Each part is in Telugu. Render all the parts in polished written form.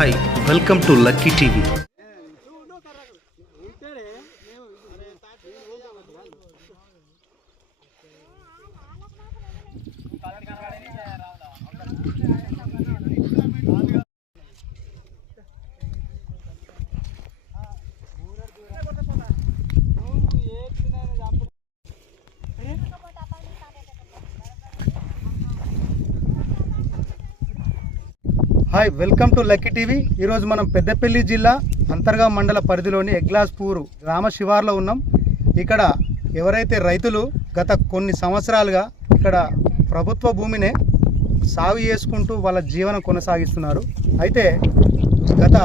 Hi welcome to lucky TV. Hi welcome to lucky TV. ఈరోజు మనం పెద్దపల్లి జిల్లా అంతర్గా మండల పరిధిలోని ఎగ్లాస్పూర్ గ్రామ శివార్లో ఉన్నాం. ఇక్కడ ఎవరైతే రైతులు గత కొన్ని సంవత్సరాలుగా ఇక్కడ ప్రభుత్వ భూమినే సాగు చేసుకుంటూ వాళ్ళ జీవనం కొనసాగిస్తున్నారు. అయితే గత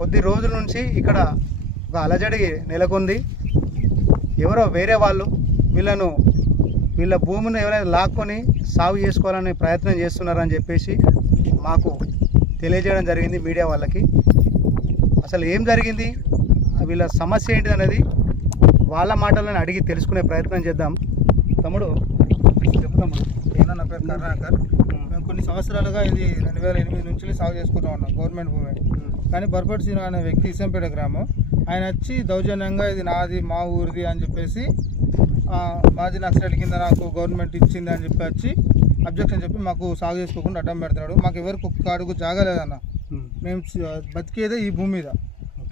కొద్ది రోజుల నుంచి ఇక్కడ ఒక అలజడి నెలకొంది. ఎవరో వేరే వాళ్ళు వీళ్ళ భూమిని ఎవరైనా లాక్కొని సాగు చేసుకోవాలనే ప్రయత్నం చేస్తున్నారని చెప్పేసి మాకు తెలియజేయడం జరిగింది మీడియా వాళ్ళకి. అసలు ఏం జరిగింది, వీళ్ళ సమస్య ఏంటిది అనేది వాళ్ళ మాటలను అడిగి తెలుసుకునే ప్రయత్నం చేద్దాం. తమ్ముడు చెప్పు తమ్ముడు. ఏమన్నా నా పేరు కరుణాకర్. మేము కొన్ని సంవత్సరాలుగా ఇది 2008 నుంచి సాగు చేసుకుంటూ ఉన్నాం గవర్నమెంట్ భూమి. కానీ బర్పట్ శ్రీను అనే వ్యక్తి ఇసంపేట గ్రామం, ఆయన వచ్చి దౌర్జన్యంగా ఇది నాది మా ఊరిది అని చెప్పేసి మాజీ నక్సలైట్ కింద నాకు గవర్నమెంట్ ఇచ్చింది అని చెప్పి వచ్చి అబ్జెక్షన్ చెప్పి మాకు సాగు చేసుకోకుండా అడ్డం పెడుతున్నాడు. మాకు ఎవరికి ఒక్క అడుగు జాగలేదన్న, మేము బతికేదే ఈ భూమి మీద.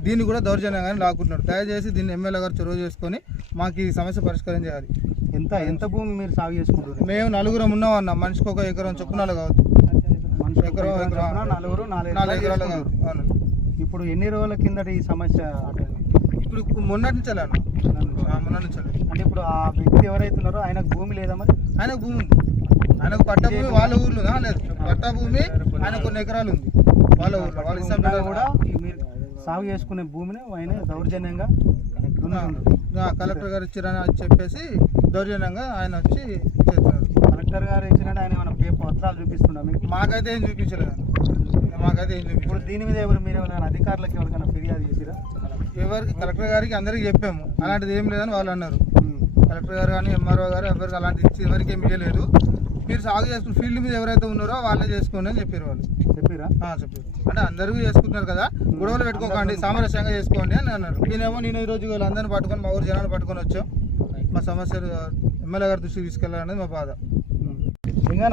దీన్ని కూడా దౌర్జన్యంగానే లాక్కుంటున్నాడు. దయచేసి దీన్ని ఎమ్మెల్యే గారు చొరవ చేసుకొని మాకు ఈ సమస్య పరిష్కారం చేయాలి. ఎంత భూమి మీరు సాగు చేసుకుంటున్నారు? మేము 4 ఉన్నామన్న, మనిషికి 1 ఎకరం చొప్పున కావద్దు. ఎకరం 4 ఎకరాలు కాదు. ఇప్పుడు ఎన్ని రోజుల కిందట ఈ సమస్య? ఇప్పుడు మొన్నటి నుంచి అన్న, మొన్నటి నుంచి. అంటే ఇప్పుడు ఆ వ్యక్తి ఎవరైతే ఉన్నారో ఆయనకు భూమి లేదా? మరి ఆయనకు భూమి ఉంది, ఆయనకు పట్ట భూమి వాళ్ళ ఊర్లో లేదు. పట్ట భూమి ఆయన కొన్ని ఎకరాలు ఉంది వాళ్ళ ఊర్లో. వాళ్ళ ఇష్టం కూడా మీరు సాగు చేసుకునే భూమిని ఆయన దౌర్జన్యంగా కలెక్టర్ గారు ఇచ్చారని చెప్పేసి దౌర్జన్యంగా ఆయన వచ్చి చేస్తున్నాడు. కలెక్టర్ గారు ఇచ్చినట్టు ఆయన మన పత్రాలు చూపిస్తున్నా మీకు? మాకైతే ఏం చూపించలేదు, మాకైతే ఏం చూపించలేదు. ఇప్పుడు దీని మీద మీరు ఏమైనా అధికారులకు ఎవరికైనా ఫిర్యాదు చేసిరా? ఎవరికి? కలెక్టర్ గారికి అందరికీ చెప్పాము, అలాంటిది ఏం లేదని వాళ్ళు అన్నారు. కలెక్టర్ గారు కానీ ఎంఆర్ఓ గారు ఎవరికి అలాంటిది ఇచ్చి ఎవరికి ఏమి ఇవ్వలేదు. మీరు సాగు చేసుకుని ఫీల్డ్ మీద ఎవరైతే ఉన్నారో వాళ్ళే చేసుకోండి అని చెప్పారు. వాళ్ళు చెప్పారు. అంటే అందరూ చేసుకుంటున్నారు కదా, గొడవలు పెట్టుకోకండి, సామరస్యంగా చేసుకోండి అని అన్నారు. నేను ఈరోజు వీళ్ళందరినీ పట్టుకొని మా ఊరు జనాన్ని పట్టుకొని వచ్చాం. మా సమస్యలు ఎమ్మెల్యే గారి దృష్టికి తీసుకెళ్ళాలనేది మా బాధ. ఇంకా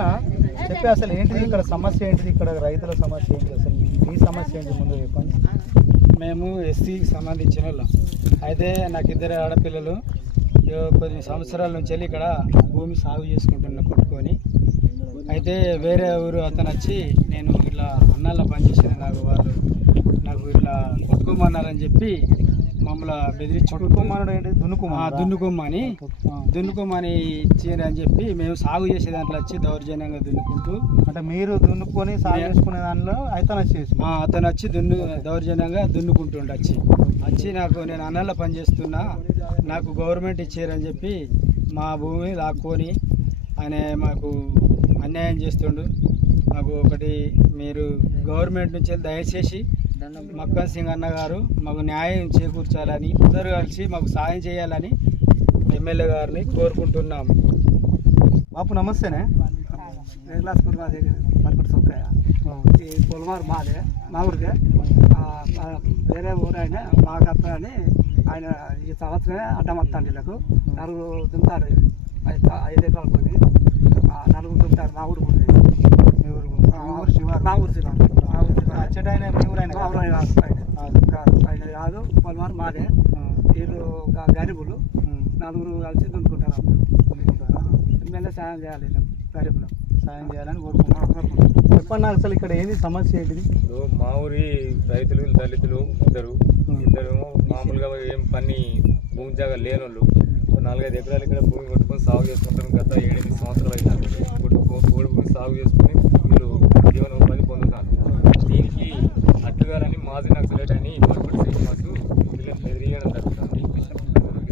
చెప్పి అసలు ఏంటిది ఇక్కడ సమస్య, ఏంటిది ఇక్కడ రైతుల సమస్య ఏంటి, అసలు ఈ సమస్య ఏంటి ముందు చెప్పండి. మేము ఎస్సీకి సంబంధించిన వాళ్ళం. అయితే నాకు 2 ఆడపిల్లలు. కొన్ని సంవత్సరాల నుంచి వెళ్ళి ఇక్కడ భూమి సాగు చేసుకుంటున్నా కొట్టుకొని. అయితే వేరే ఊరు అతను వచ్చి నేను ఇట్లా అన్నాల్లో పనిచేసిన నాకు ఇట్లా కొట్టుకోమన్నారని చెప్పి మమ్మల్ని బెదిరించుకుంటున్నాడు. ఏంటి దున్నుకోమని ఇచ్చారని చెప్పి మేము సాగు చేసే దాంట్లో వచ్చి దౌర్జన్యంగా దున్నుకుంటూ, అంటే మీరు దున్నుకొని సాగు చేసుకునే దానిలో అతను వచ్చి దౌర్జన్యంగా దున్నుకుంటుండే వచ్చి నేను అన్నాల్లో పనిచేస్తున్నా, నాకు గవర్నమెంట్ ఇచ్చారని చెప్పి మా భూమి లాక్కొని ఆయన మాకు అన్యాయం చేస్తుండు. మాకు ఒకటి మీరు గవర్నమెంట్ నుంచి దయచేసి మక్కన్ సింగ్ అన్న గారు మాకు న్యాయం చేకూర్చాలని, అందరూ కలిసి మాకు సాయం చేయాలని ఎమ్మెల్యే గారిని కోరుకుంటున్నాము. బాపు నమస్తేనే. ఎగ్లాస్పూర్ మాది బర్పట్ సొంతయ్య. ఈ పొలమారు మాదే, మా ఊరిదే. వేరే ఊరు ఆయన మాకు అని ఆయన ఈ సంవత్సరమే అడ్డం వస్తాను. వీళ్ళకు 4 దుంతారు, 5 ఎకరాలు పోయి 4 దుంతారు. మా ఊరు పోయి ఆయన కాదు, పొలమారు మాదే. వీళ్ళు గరీబులు 4 కలిసి దున్నుకుంటారు. ఎమ్మెల్యే సాయం చేయాలి, గరీబులు సాయం చేయాలని కోరుకుంటున్నాను. చెప్పండి నాకు అసలు ఇక్కడ ఏంది సమస్య ఏంటిది? మా ఊరి రైతులు దళితులు ఇద్దరు మామూలుగా ఏం పని భూమి జాగా లేనోళ్ళు 4-5 ఎకరాలు ఇక్కడ భూమి కొట్టుకొని సాగు చేసుకుంటారు. గత 7-8 సంవత్సరాలు అయితే కోడి భూమి సాగు చేసుకుని వీళ్ళు జీవనోపాధి పొందుతారు. దీనికి అడ్డుగాలని మాజీ నక్సలైట్ అని బర్పట్ శ్రీనివాస్ వీళ్ళని బెదిరియడం జరుగుతుంది.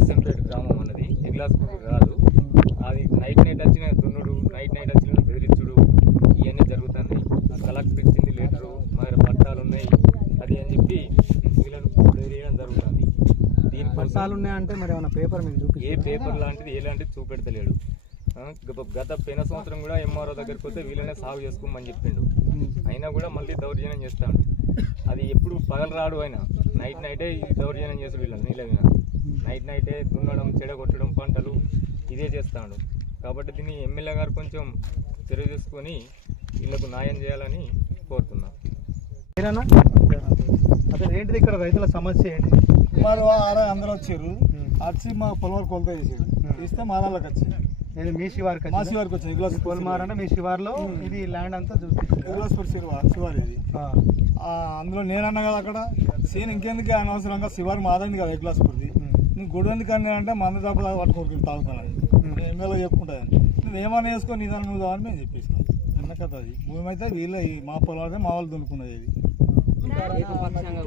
ఇసంపేట గ్రామం అన్నది, ఎగ్లాస్పూర్ కాదు. అది నైట్ వచ్చిన దున్నుడు, నైట్ వచ్చిన బెదిరించుడు ఇవన్నీ జరుగుతున్నాయి. కలెక్టర్ ఇచ్చింది లెటరు, మరి పట్టాలు ఉన్నాయి అది అని చెప్పి వీళ్ళని బెదిరియడం జరుగుతుంది. దీని పట్టాలు ఉన్నాయంటే మరి ఏమైనా పేపర్ మీకు చూపి? ఏ పేపర్ లాంటిది ఎలాంటిది చూపెడతలేడు. గత పోయిన సంవత్సరం కూడా ఎంఆర్ఓ దగ్గరికి పోతే వీళ్ళనే సాగు చేసుకోమని చెప్పిండు. అయినా కూడా మళ్ళీ దౌర్జన్యం చేస్తాడు. అది ఎప్పుడు పగలు రాడు ఆయన నైటే ఈ దౌర్జన్యం చేసి వీళ్ళని నీళ్ళ విన నైటే దున్నడం చెడగొట్టడం పంటలు ఇదే చేస్తాడు. కాబట్టి దీన్ని ఎమ్మెల్యే గారు కొంచెం చర్య తీసుకొని వీళ్ళకు న్యాయం చేయాలని కోరుతున్నాం. మీరేనా? అసలు ఏంటిది ఇక్కడ రైతుల సమస్య ఏంటి? మరి అందరూ వచ్చారు, వచ్చి మా పొలం కొలత చేసారు, ఇస్తే మా దాంట్లోకి వచ్చింది. నేను మీ శివారికి మా శివారికి వచ్చింది. కోల్మారన్న మీ శివార్లో ఇది ల్యాండ్ అంతా చూపించారు. ఎగ్లాస్పూర్ శివారు ఇది. అందులో నేనన్నా కదా అక్కడ సీన్ ఇంకెందుకు అనవసరంగా శివారు మాదండి కదా ఎగ్లాస్పూర్ది. నీకు గొడవ ఎందుకు అన్నా అంటే మంద తప్ప పట్టుకోరు తాగుతానని ఎమ్మెల్యే చెప్పుకుంటుంది. నువ్వేమన్నా వేసుకొని నిదానం నువ్వు అని మేము చెప్పేసాం. అన్న కదా అది భూమి అయితే వీళ్ళ మా పొలం మా వాళ్ళు దున్నుకున్నది ఇది. ఏకపక్షంగా